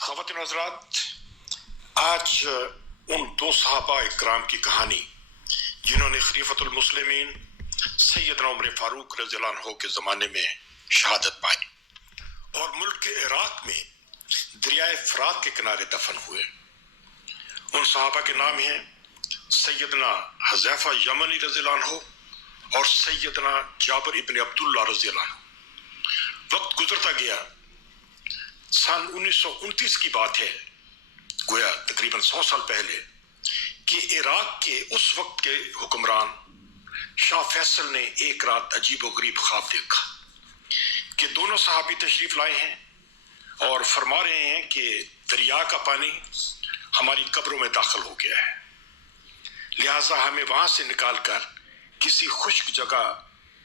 خواتین و حضرات، آج ان دو صحابہ اکرام کی کہانی جنہوں نے خلیفۃ المسلمین سیدنا عمر فاروق رضی اللہ عنہ کے زمانے میں شہادت پائی اور ملک کے عراق میں دریائے فرات کے کنارے دفن ہوئے، ان صحابہ کے نام ہیں سیدنا حذیفہ یمنی رضی اللہ عنہ اور سیدنا جابر ابن عبداللہ رضی اللہ عنہ۔ وقت گزرتا گیا، سن 1929 کی بات ہے، گویا تقریباً 100 سال پہلے، کہ عراق کے اس وقت کے حکمران شاہ فیصل نے ایک رات عجیب و غریب خواب دیکھا کہ دونوں صحابی تشریف لائے ہیں اور فرما رہے ہیں کہ دریا کا پانی ہماری قبروں میں داخل ہو گیا ہے، لہٰذا ہمیں وہاں سے نکال کر کسی خشک جگہ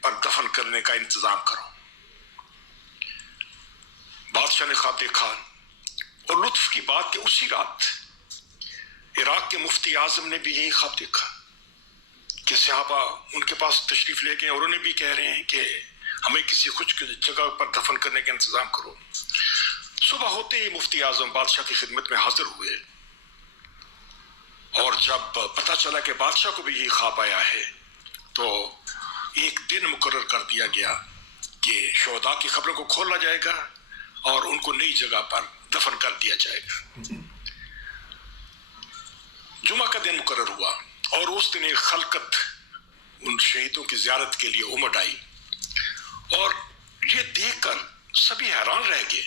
پر دفن کرنے کا انتظام کرو۔ بادشاہ نے خواب دیکھا اور لطف کی بات کہ اسی رات عراق کے مفتی اعظم نے بھی یہی خواب دیکھا کہ صحابہ ان کے پاس تشریف لے گئے اور انہیں بھی کہہ رہے ہیں کہ ہمیں کسی خشک جگہ پر دفن کرنے کا انتظام کرو۔ صبح ہوتے ہی مفتی اعظم بادشاہ کی خدمت میں حاضر ہوئے اور جب پتہ چلا کہ بادشاہ کو بھی یہی خواب آیا ہے تو ایک دن مقرر کر دیا گیا کہ شہداء کی قبروں کو کھولا جائے گا اور ان کو نئی جگہ پر دفن کر دیا جائے گا۔ جمعہ کا دن مقرر ہوا اور اس دن ایک خلقت ان شہیدوں کی زیارت کے لیے امٹ آئی اور یہ دیکھ کر سبھی حیران رہ گئے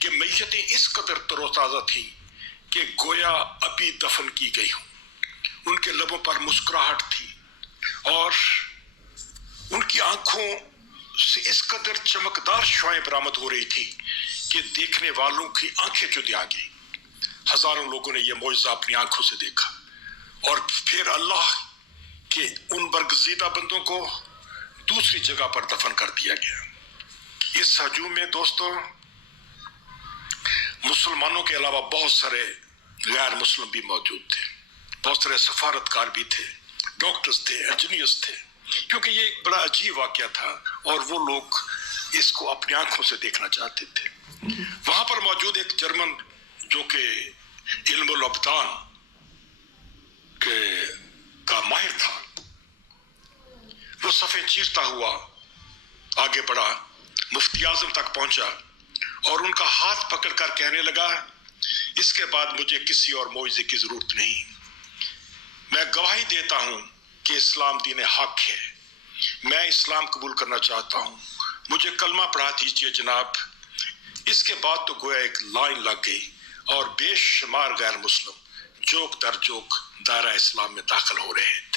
کہ میتیں اس قدر تر و تازہ تھیں کہ گویا ابھی دفن کی گئی ہوں، ان کے لبوں پر مسکراہٹ تھی اور ان کی آنکھوں سے اس قدر چمکدار شعاعیں برآمد ہو رہی تھی کہ دیکھنے والوں کی آنکھیں چودی آ گئی۔ ہزاروں لوگوں نے یہ معجزہ اپنی آنکھوں سے دیکھا اور پھر اللہ کے ان برگزیدہ بندوں کو دوسری جگہ پر دفن کر دیا گیا۔ اس ہجوم میں دوستوں مسلمانوں کے علاوہ بہت سارے غیر مسلم بھی موجود تھے، بہت سارے سفارتکار بھی تھے، ڈاکٹرز تھے، انجینئرز تھے، کیونکہ یہ ایک بڑا عجیب واقعہ تھا اور وہ لوگ اس کو اپنی آنکھوں سے دیکھنا چاہتے تھے۔ وہاں پر موجود ایک جرمن جو کہ علم الابدان کا ماہر تھا، وہ صفیں چیرتا ہوا آگے بڑھا، مفتی اعظم تک پہنچا اور ان کا ہاتھ پکڑ کر کہنے لگا، اس کے بعد مجھے کسی اور معجزے کی ضرورت نہیں، میں گواہی دیتا ہوں کہ اسلام دین حق ہے، میں اسلام قبول کرنا چاہتا ہوں، مجھے کلمہ پڑھا دیجیے جناب۔ اس کے بعد تو گویا ایک لائن لگ گئی اور بے شمار غیر مسلم جوک در جوک دائرہ اسلام میں داخل ہو رہے